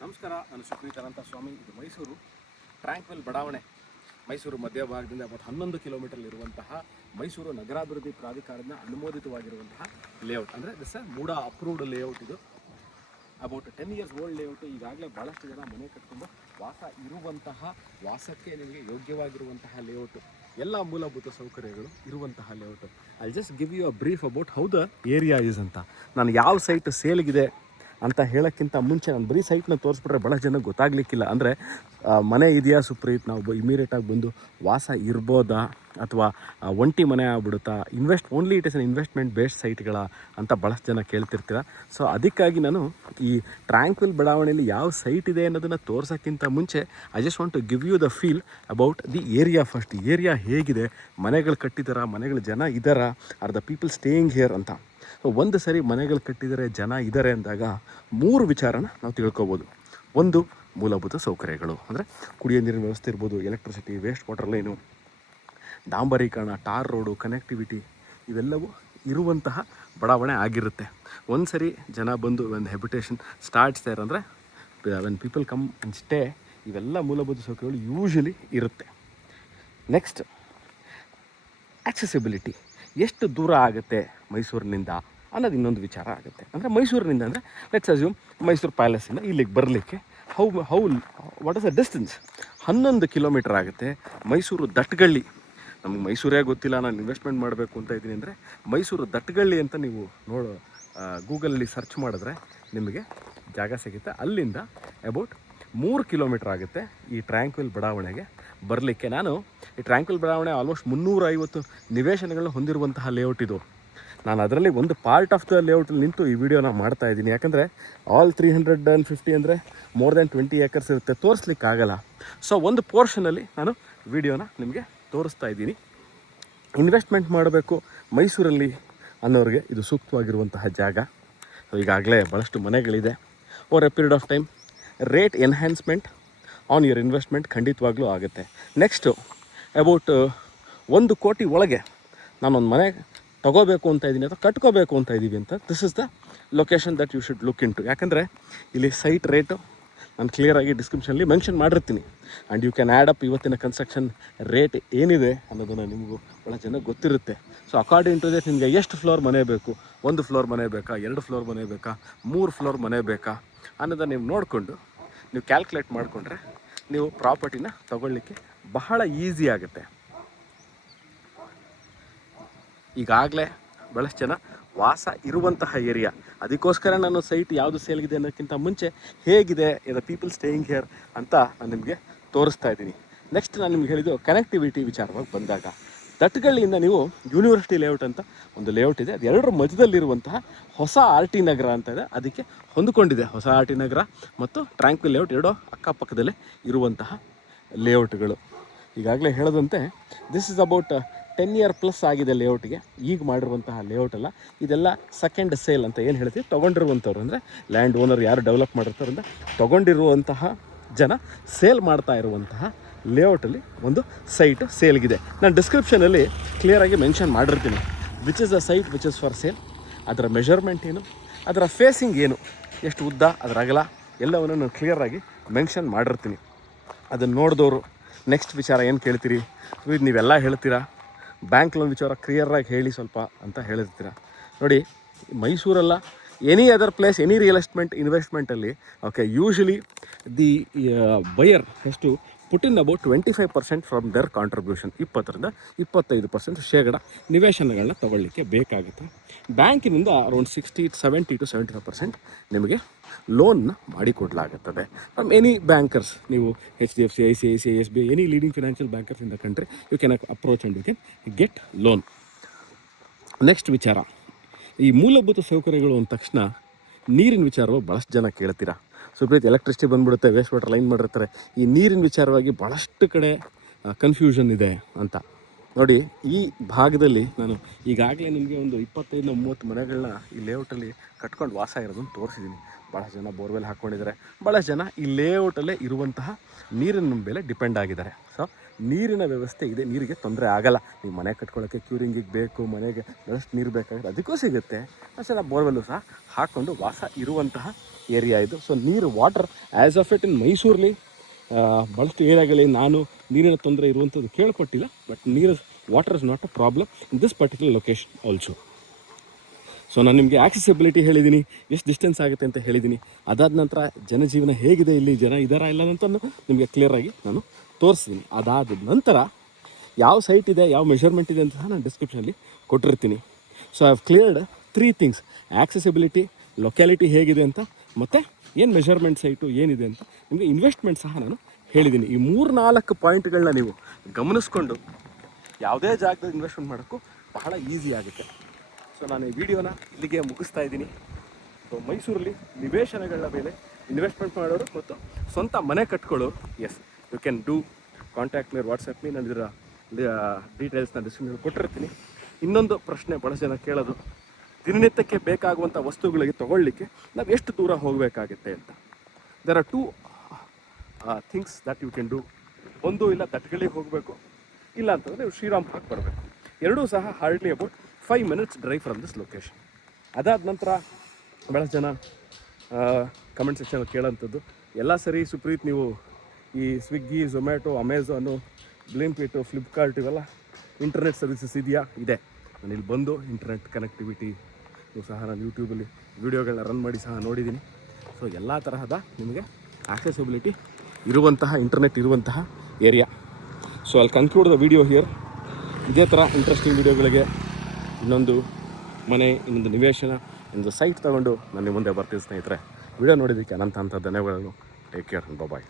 ನಮಸ್ಕಾರ, ನಾನು ಸುಪ್ರೀತ್ ಅನಂತ ಸ್ವಾಮಿ. ಇದು ಮೈಸೂರು ಟ್ರ್ಯಾಂಕ್ವೆಲ್ ಬಡಾವಣೆ. ಮೈಸೂರು ಮಧ್ಯಭಾಗದಿಂದ about 11 ಕಿಲೋಮೀಟರ್ ಇರುವಂತಹ ಮೈಸೂರು ನಗರಾಭಿವೃದ್ಧಿ ಪ್ರಾಧಿಕಾರದ ಅನುಮೋದಿತವಾಗಿರುವಂತಹ ಲೇಔಟ್. ಅಂದರೆ ದಿಸ್ ಮೂಡ ಅಪ್ರೂವ್ಡ್ ಲೇಔಟ್. ಇದು ಅಬೌಟ್ 10 years ಓಲ್ಡ್ ಲೇಔಟು. ಈಗಾಗಲೇ ಭಾಳಷ್ಟು ಜನ ಮನೆ ಕಟ್ಕೊಂಡು ವಾಸಕ್ಕೆ ನಿಮಗೆ ಯೋಗ್ಯವಾಗಿರುವಂತಹ ಲೇಔಟು. ಎಲ್ಲ ಮೂಲಭೂತ ಸೌಕರ್ಯಗಳು ಇರುವಂತಹ layout. I just give you a brief about how the area is ಅಂತ. ನಾನು ಯಾವ ಸೈಟ್ ಸೇಲ್ಗಿದೆ ಅಂತ ಹೇಳೋಕ್ಕಿಂತ ಮುಂಚೆ ನಾನು ಬರೀ ಸೈಟ್ನ ತೋರಿಸ್ಬಿಟ್ರೆ ಭಾಳ ಜನ ಗೊತ್ತಾಗಲಿಕ್ಕಿಲ್ಲ. ಅಂದರೆ ಮನೆ ಇದೆಯಾ ಸುಪ್ರೀತ್, ನಾವು ಇಮಿಡಿಯೇಟಾಗಿ ಬಂದು ವಾಸ ಇರ್ಬೋದಾ ಅಥವಾ ಒಂಟಿ ಮನೆ ಆಗ್ಬಿಡುತ್ತಾ, it is an investment based ಸೈಟ್ಗಳ ಅಂತ ಭಾಳಷ್ಟು ಜನ ಕೇಳ್ತಿರ್ತೀರ. ಸೊ ಅದಕ್ಕಾಗಿ ನಾನು ಈ ಟ್ರ್ಯಾಂಕ್ವೆಲ್ ಬಡಾವಣೆಯಲ್ಲಿ ಯಾವ ಸೈಟ್ ಇದೆ ಅನ್ನೋದನ್ನು ತೋರ್ಸೋಕ್ಕಿಂತ ಮುಂಚೆ I just want to give you the feel about the area first. Area ಹೇಗಿದೆ, ಮನೆಗಳು ಕಟ್ಟಿದಾರ, ಮನೆಗಳು ಜನ ಇದ್ದಾರಾ, are the people staying here ಅಂತ. ಒಂದು ಸರಿ ಮನೆಗಳು ಕಟ್ಟಿದರೆ, ಜನ ಇದ್ದಾರೆ ಅಂದಾಗ 3 ವಿಚಾರನ ನಾವು ತಿಳ್ಕೊಬೋದು. ಒಂದು, ಮೂಲಭೂತ ಸೌಕರ್ಯಗಳು, ಅಂದರೆ ಕುಡಿಯೋ ನೀರಿನ ವ್ಯವಸ್ಥೆ ಇರ್ಬೋದು, ಎಲೆಕ್ಟ್ರಿಸಿಟಿ, ವೇಸ್ಟ್ ವಾಟರ್ ಲೈನು, ಡಾಂಬರೀಕರಣ, ಟಾರ್ ರೋಡು, ಕನೆಕ್ಟಿವಿಟಿ, ಇವೆಲ್ಲವೂ ಇರುವಂತಹ ಬಡಾವಣೆ ಆಗಿರುತ್ತೆ. ಒಂದು ಸರಿ ಜನ ಬಂದು ಒಂದು ಹೆಬಿಟೇಷನ್ ಸ್ಟಾರ್ಟ್ಸ್ ದೇರ್ ಅಂದರೆ when people come and stay, ಇವೆಲ್ಲ ಮೂಲಭೂತ ಸೌಕರ್ಯಗಳು ಯೂಶಲಿ ಇರುತ್ತೆ. Next, accessibility. ಎಷ್ಟು ದೂರ ಆಗುತ್ತೆ ಮೈಸೂರಿನಿಂದ ಅನ್ನೋದು ಇನ್ನೊಂದು ವಿಚಾರ ಆಗುತ್ತೆ. ಅಂದರೆ ಮೈಸೂರಿನಿಂದ ಅಂದರೆ ಲೆಟ್ಸ್ ಅಸ್ಯೂಮ್ ಮೈಸೂರು ಪ್ಯಾಲೇಸಿಂದ ಇಲ್ಲಿಗೆ ಬರಲಿಕ್ಕೆ what is the distance? 11 kilometre ಆಗುತ್ತೆ. ಮೈಸೂರು ದಟ್ಟಗಳ್ಳಿ, ನಮಗೆ ಮೈಸೂರೇ ಗೊತ್ತಿಲ್ಲ, ನಾನು ಇನ್ವೆಸ್ಟ್ಮೆಂಟ್ ಮಾಡಬೇಕು ಅಂತ ಇದ್ದೀನಿ ಅಂದರೆ ಮೈಸೂರು ದಟ್ಟಗಳ್ಳಿ ಅಂತ ನೀವು ಗೂಗಲಲ್ಲಿ ಸರ್ಚ್ ಮಾಡಿದ್ರೆ ನಿಮಗೆ ಜಾಗ ಸಿಗುತ್ತೆ. ಅಲ್ಲಿಂದ ಅಬೌಟ್ 3 ಕಿಲೋಮೀಟರ್ ಆಗುತ್ತೆ ಈ ಟ್ರ್ಯಾಂಕ್ವೆಲ್ ಬಡಾವಣೆಗೆ ಬರಲಿಕ್ಕೆ. ನಾನು ಈ ಟ್ರ್ಯಾಂಕ್ವೆಲ್ ಬಡಾವಣೆ ಆಲ್ಮೋಸ್ಟ್ 350 ನಿವೇಶನಗಳನ್ನ ಹೊಂದಿರುವಂತಹ ಲೇಔಟ್ ಇದು. ನಾನು ಅದರಲ್ಲಿ ಒಂದು ಪಾರ್ಟ್ ಆಫ್ ದ ಲೇಔಟಲ್ಲಿ ನಿಂತು ಈ ವಿಡಿಯೋನ ಮಾಡ್ತಾ ಇದ್ದೀನಿ. ಯಾಕಂದರೆ ಆಲ್ 350 ಅಂದರೆ ಮೋರ್ ದ್ಯಾನ್ 20 acres ಇರುತ್ತೆ, ತೋರಿಸ್ಲಿಕ್ಕಾಗಲ್ಲ. ಸೊ ಒಂದು ಪೋರ್ಷನಲ್ಲಿ ನಾನು ವಿಡಿಯೋನ ನಿಮಗೆ ತೋರಿಸ್ತಾ ಇದ್ದೀನಿ. ಇನ್ವೆಸ್ಟ್ಮೆಂಟ್ ಮಾಡಬೇಕು ಮೈಸೂರಲ್ಲಿ ಅನ್ನೋರಿಗೆ ಇದು ಸೂಕ್ತವಾಗಿರುವಂತಹ ಜಾಗ. ಸೊ ಈಗಾಗಲೇ ಭಾಳಷ್ಟು ಮನೆಗಳಿದೆ. Over a period of time rate enhancement on your investment ಖಂಡಿತವಾಗ್ಲೂ ಆಗುತ್ತೆ. ನೆಕ್ಸ್ಟು ಅಬೌಟ್ 1 ಕೋಟಿ ಒಳಗೆ ನಾನೊಂದು ಮನೆ ತೊಗೋಬೇಕು ಅಂತ ಇದ್ದೀನಿ ಅಥವಾ ಕಟ್ಕೋಬೇಕು ಅಂತ ಇದ್ದೀವಿ ಅಂತ, this is the location that you should look into. ಯಾಕಂದರೆ ಇಲ್ಲಿ ಸೈಟ್ ರೇಟು ನಾನು ಕ್ಲಿಯರಾಗಿ ಡಿಸ್ಕ್ರಿಪ್ಷನಲ್ಲಿ ಮೆನ್ಷನ್ ಮಾಡಿರ್ತೀನಿ. And you can add up ಇವತ್ತಿನ ಕನ್ಸ್ಟ್ರಕ್ಷನ್ ರೇಟ್ ಏನಿದೆ ಅನ್ನೋದನ್ನು ನಿಮಗೂ ಭಾಳ ಜನ ಗೊತ್ತಿರುತ್ತೆ. ಸೊ ಅಕಾರ್ಡಿಂಗ್ ಟು ದಟ್ ನಿಮಗೆ ಎಷ್ಟು ಫ್ಲೋರ್ ಮನೆ ಬೇಕು, 1 ಫ್ಲೋರ್ ಮನೆ ಬೇಕಾ, 2 ಫ್ಲೋರ್ ಮನೆ ಬೇಕಾ, 3 ಫ್ಲೋರ್ ಮನೆ ಬೇಕಾ ಅನ್ನೋದನ್ನು ನೀವು ನೋಡಿಕೊಂಡು ನೀವು ಕ್ಯಾಲ್ಕುಲೇಟ್ ಮಾಡಿಕೊಂಡ್ರೆ ನೀವು ಪ್ರಾಪರ್ಟಿನ ತೊಗೊಳ್ಳಿಕ್ಕೆ ಬಹಳ ಈಸಿ ಆಗುತ್ತೆ. ಈಗಾಗಲೇ ಭಾಳಷ್ಟು ಜನ ವಾಸ ಇರುವಂತಹ ಏರಿಯಾ. ಅದಕ್ಕೋಸ್ಕರ ನಾನು ಸೈಟ್ ಯಾವುದು ಸೇಲ್ಗಿದೆ ಅನ್ನೋಕ್ಕಿಂತ ಮುಂಚೆ ಹೇಗಿದೆ ದ ಪೀಪಲ್ ಸ್ಟೇಯಿಂಗ್ ಹಿಯರ್ ಅಂತ ನಾನು ನಿಮಗೆ ತೋರಿಸ್ತಾ ಇದ್ದೀನಿ. ನೆಕ್ಸ್ಟ್ ನಾನು ನಿಮ್ಗೆ ಹೇಳಿದ್ದು ಕನೆಕ್ಟಿವಿಟಿ ವಿಚಾರವಾಗಿ ಬಂದಾಗ, ದಟ್ಟಗಳ್ಳಿಯಿಂದ ನೀವು ಯೂನಿವರ್ಸಿಟಿ ಲೇಔಟ್ ಅಂತ ಒಂದು ಲೇಔಟ್ ಇದೆ, ಅದು 2ರ ಮಧ್ಯದಲ್ಲಿರುವಂತಹ ಹೊಸ ಆರ್ ಟಿ ನಗರ ಅಂತ ಇದೆ, ಅದಕ್ಕೆ ಹೊಂದಿಕೊಂಡಿದೆ. ಹೊಸ ಆರ್ ಟಿ ನಗರ ಮತ್ತು ಟ್ರ್ಯಾಂಕ್ವಿಲ್ ಲೇಔಟ್ 2 ಅಕ್ಕಪಕ್ಕದಲ್ಲೇ ಇರುವಂತಹ ಲೇಔಟ್ಗಳು. ಈಗಾಗಲೇ ಹೇಳದಂತೆ this is about 10 year plus ಆಗಿದೆ ಲೇಔಟ್ಗೆ. ಈಗ ಮಾಡಿರುವಂತಹ ಲೇಔಟ್ ಅಲ್ಲ, ಇದೆಲ್ಲ ಸೆಕೆಂಡ್ ಸೇಲ್ ಅಂತ ಏನು ಹೇಳ್ತೀವಿ, ತೊಗೊಂಡಿರುವಂಥವ್ರು ಅಂದರೆ ಲ್ಯಾಂಡ್ ಓನರ್ ಯಾರು ಡೆವಲಪ್ ಮಾಡಿರ್ತಾರಿಂದ ತೊಗೊಂಡಿರುವಂತಹ ಜನ ಸೇಲ್ ಮಾಡ್ತಾ ಇರುವಂತಹ ಲೇಔಟಲ್ಲಿ ಒಂದು ಸೈಟ್ ಸೇಲ್ಗಿದೆ. ನಾನು ಡಿಸ್ಕ್ರಿಪ್ಷನಲ್ಲಿ ಕ್ಲಿಯರಾಗಿ ಮೆನ್ಷನ್ ಮಾಡಿರ್ತೀನಿ which is the site which is for sale, ಅದರ ಮೆಷರ್ಮೆಂಟ್ ಏನು, ಅದರ ಫೇಸಿಂಗ್ ಏನು, ಎಷ್ಟು ಉದ್ದ, ಅದರ ಅಗಲ ಎಲ್ಲವನ್ನು ನಾನು ಕ್ಲಿಯರಾಗಿ ಮೆನ್ಷನ್ ಮಾಡಿರ್ತೀನಿ. ಅದನ್ನು ನೋಡಿದವರು ನೆಕ್ಸ್ಟ್ ವಿಚಾರ ಏನು ಕೇಳ್ತೀರಿ, ನೀವೆಲ್ಲ ಹೇಳ್ತೀರಾ ಬ್ಯಾಂಕ್ ಲೋನ್ ವಿಚಾರ ಕ್ಲಿಯರಾಗಿ ಹೇಳಿ ಸ್ವಲ್ಪ ಅಂತ ಹೇಳಿರ್ತೀರ. ನೋಡಿ, ಮೈಸೂರಲ್ಲ, any other place, any real estate ಇನ್ವೆಸ್ಟ್ಮೆಂಟಲ್ಲಿ okay, usually the buyer has to put in about 25% from their contribution. 20ರಿಂದ 25% ಶೇಕಡ ನಿವೇಶನಗಳನ್ನ ತೊಗೊಳ್ಳಿಕ್ಕೆ ಬೇಕಾಗುತ್ತೆ. ಬ್ಯಾಂಕಿನಿಂದ ಅರೌಂಡ್ 70 to 75% ನಿಮಗೆ ಲೋನ್ನ ಮಾಡಿಕೊಡ್ಲಾಗುತ್ತದೆ ಫ್ರಮ್ ಎನಿ ಬ್ಯಾಂಕರ್ಸ್. ನೀವು HDFC, ICICI, SBI, any leading financial bankers in the country you can approach and you can get loan. Next ವಿಚಾರ, ಈ ಮೂಲಭೂತ ಸೌಕರ್ಯಗಳು ಅಂದ ತಕ್ಷಣ ನೀರಿನ ವಿಚಾರವಾಗಿ ಭಾಳಷ್ಟು ಜನ ಕೇಳ್ತೀರಾ. ಸುಪ್ರೀತ್ ಎಲೆಕ್ಟ್ರಿಸಿಟಿ ಬಂದುಬಿಡುತ್ತೆ, ವೇಸ್ಟ್ ವಾಟರ್ ಲೈನ್ ಮಾಡಿರ್ತಾರೆ, ಈ ನೀರಿನ ವಿಚಾರವಾಗಿ ಭಾಳಷ್ಟು ಕಡೆ ಕನ್ಫ್ಯೂಷನ್ ಇದೆ ಅಂತ. ನೋಡಿ, ಈ ಭಾಗದಲ್ಲಿ ನಾನು ಈಗಾಗಲೇ ನಿಮಗೆ ಒಂದು 25-30 ಮನೆಗಳನ್ನ ಈ ಲೇಔಟಲ್ಲಿ ಕಟ್ಕೊಂಡು ವಾಸ ಇರೋದನ್ನು ತೋರಿಸಿದ್ದೀನಿ. ಭಾಳಷ್ಟು ಜನ ಬೋರ್ವೆಲ್ ಹಾಕ್ಕೊಂಡಿದ್ದಾರೆ, ಭಾಳಷ್ಟು ಜನ ಈ ಲೇಔಟಲ್ಲೇ ಇರುವಂತಹ ನೀರಿನ ಮೇಲೆ ಡಿಪೆಂಡ್ ಆಗಿದ್ದಾರೆ. ಸೊ ನೀರಿನ ವ್ಯವಸ್ಥೆ ಇದೆ, ನೀರಿಗೆ ತೊಂದರೆ ಆಗಲ್ಲ. ನೀವು ಮನೆ ಕಟ್ಕೊಳ್ಳೋಕ್ಕೆ ಕ್ಯೂರಿಂಗಿಗೆ ಬೇಕು, ಮನೆಗೆ ಎಷ್ಟು ನೀರು ಬೇಕಾಗುತ್ತೆ ಅದಕ್ಕೂ ಸಿಗುತ್ತೆ. ಅಷ್ಟು ಜನ ಬೋರ್ವೆಲ್ಲು ಸಹ ಹಾಕ್ಕೊಂಡು ವಾಸ ಇರುವಂತಹ ಏರಿಯಾ ಇದು. ಸೊ ನೀರು water as of it in ಮೈಸೂರಲ್ಲಿ ಭಾಳಷ್ಟು ಏರಿಯಾಗಳಲ್ಲಿ ನಾನು ನೀರಿನ ತೊಂದರೆ ಇರುವಂಥದ್ದು ಕೇಳ್ಕೊಟ್ಟಿಲ್ಲ. But water is not a problem in this particular location also. So ನಾನು ನಿಮಗೆ ಆಕ್ಸೆಸಿಬಿಲಿಟಿ ಹೇಳಿದ್ದೀನಿ, ಎಷ್ಟು ಡಿಸ್ಟೆನ್ಸ್ ಆಗುತ್ತೆ ಅಂತ ಹೇಳಿದ್ದೀನಿ. ಅದಾದ ನಂತರ ಜನಜೀವನ ಹೇಗಿದೆ, ಇಲ್ಲಿ ಜನ ಇದ್ದಾರಾ ಇಲ್ಲ ಅಂತ ನಿಮಗೆ ಕ್ಲಿಯರಾಗಿ ನಾನು ತೋರಿಸ್ತೀನಿ. ಅದಾದ ನಂತರ ಯಾವ ಸೈಟ್ ಇದೆ, ಯಾವ ಮೆಷರ್ಮೆಂಟ್ ಇದೆ ಅಂತ ಸಹ ನಾನು ಡಿಸ್ಕ್ರಿಪ್ಷನಲ್ಲಿ ಕೊಟ್ಟಿರ್ತೀನಿ. So I have cleared 3 things: accessibility, locality ಹೇಗಿದೆ ಅಂತ, ಮತ್ತು ಏನು ಮೆಷರ್ಮೆಂಟ್ ಸೈಟು ಏನಿದೆ ಅಂತ. ನಿಮಗೆ ಇನ್ವೆಸ್ಟ್ಮೆಂಟ್ ಸಹ ನಾನು ಹೇಳಿದ್ದೀನಿ. ಈ 3-4 ಪಾಯಿಂಟ್ಗಳನ್ನ ನೀವು ಗಮನಿಸ್ಕೊಂಡು ಯಾವುದೇ ಜಾಗದಲ್ಲಿ ಇನ್ವೆಸ್ಟ್ಮೆಂಟ್ ಮಾಡೋಕ್ಕೂ ಬಹಳ ಈಸಿ ಆಗುತ್ತೆ. ಸೊ ನಾನು ಈ ವಿಡಿಯೋನ ಇಲ್ಲಿಗೆ ಮುಗಿಸ್ತಾ ಇದ್ದೀನಿ. ಸೊ ಮೈಸೂರಲ್ಲಿ ನಿವೇಶನಗಳ ಮೇಲೆ ಇನ್ವೆಸ್ಟ್ಮೆಂಟ್ ಮಾಡೋರು ಮತ್ತು ಸ್ವಂತ ಮನೆ ಕಟ್ಕೊಳ್ಳೋರು, yes you can do contact me, WhatsApp me. ನಾನು ಇದರ ಡೀಟೇಲ್ಸ್ನ ಡಿಸ್ಕ್ರಿಪ್ಷನ್ ಕೊಟ್ಟಿರ್ತೀನಿ. ಇನ್ನೊಂದು ಪ್ರಶ್ನೆ ಭಾಳ ಜನ ಕೇಳೋದು, ದಿನನಿತ್ಯಕ್ಕೆ ಬೇಕಾಗುವಂಥ ವಸ್ತುಗಳಿಗೆ ತೊಗೊಳ್ಳಿಕ್ಕೆ ನಾವು ಎಷ್ಟು ದೂರ ಹೋಗಬೇಕಾಗುತ್ತೆ ಅಂತ. There are 2 things that you can do. ಒಂದು, ಇಲ್ಲ ದಟ್ಗಳಿಗೆ ಹೋಗಬೇಕು, ಇಲ್ಲ ಅಂತಂದರೆ ನೀವು ಶ್ರೀರಾಮ್ಪುರಕ್ಕೆ ಬರಬೇಕು. ಎರಡೂ ಸಹ hardly about 5 minutes drive from this location. ಅದಾದ ನಂತರ ಭಾಳಷ್ಟು ಜನ ಕಮೆಂಟ್ ಸೆಕ್ಷನಲ್ಲಿ ಕೇಳೋಂಥದ್ದು, ಎಲ್ಲ ಸರಿ ಸುಪ್ರೀತ್, ನೀವು ಈ ಸ್ವಿಗ್ಗಿ, ಝೊಮ್ಯಾಟೊ, ಅಮೆಝಾನು, ಬ್ಲಿಂಕಿಟ್, ಫ್ಲಿಪ್ಕಾರ್ಟ್ ಇವೆಲ್ಲ ಇಂಟರ್ನೆಟ್ ಸರ್ವಿಸಸ್ ಇದೆಯಾ? ಇದೆ. ನಾನು ಇಲ್ಲಿ ಬಂದು ಇಂಟರ್ನೆಟ್ ಕನೆಕ್ಟಿವಿಟಿ ಸಹ ನಾನು ಯೂಟ್ಯೂಬಲ್ಲಿ ವೀಡಿಯೋಗಳನ್ನ ರನ್ ಮಾಡಿ ಸಹ ನೋಡಿದ್ದೀನಿ. ಸೊ ಎಲ್ಲ ತರಹದ ನಿಮಗೆ ಆಕ್ಸೆಸಿಬಿಲಿಟಿ ಇರುವಂತಹ, ಇಂಟರ್ನೆಟ್ ಇರುವಂತಹ ಏರಿಯಾ. ಸೊ ಅಲ್ಲಿ ಕನ್ಕ್ಲೂಡ್ ದ ವಿಡಿಯೋ ಹಿಯರ್. ಇದೇ ಥರ ಇಂಟ್ರೆಸ್ಟಿಂಗ್ ವೀಡಿಯೋಗಳಿಗೆ ಇನ್ನೊಂದು ಮನೆ, ಇನ್ನೊಂದು ನಿವೇಶನ, ಇನ್ನೊಂದು ಸೈಟ್ ತೊಗೊಂಡು ನಾನು ನಿಮ್ಮ ಮುಂದೆ ಬರ್ತೀನಿ ಸ್ನೇಹಿತರೆ. ವಿಡಿಯೋ ನೋಡಿದ್ದಕ್ಕೆ ಅನಂತ ಧನ್ಯವಾದಗಳು. ಟೇಕ್ ಕೇರ್, ಬಾಯ್.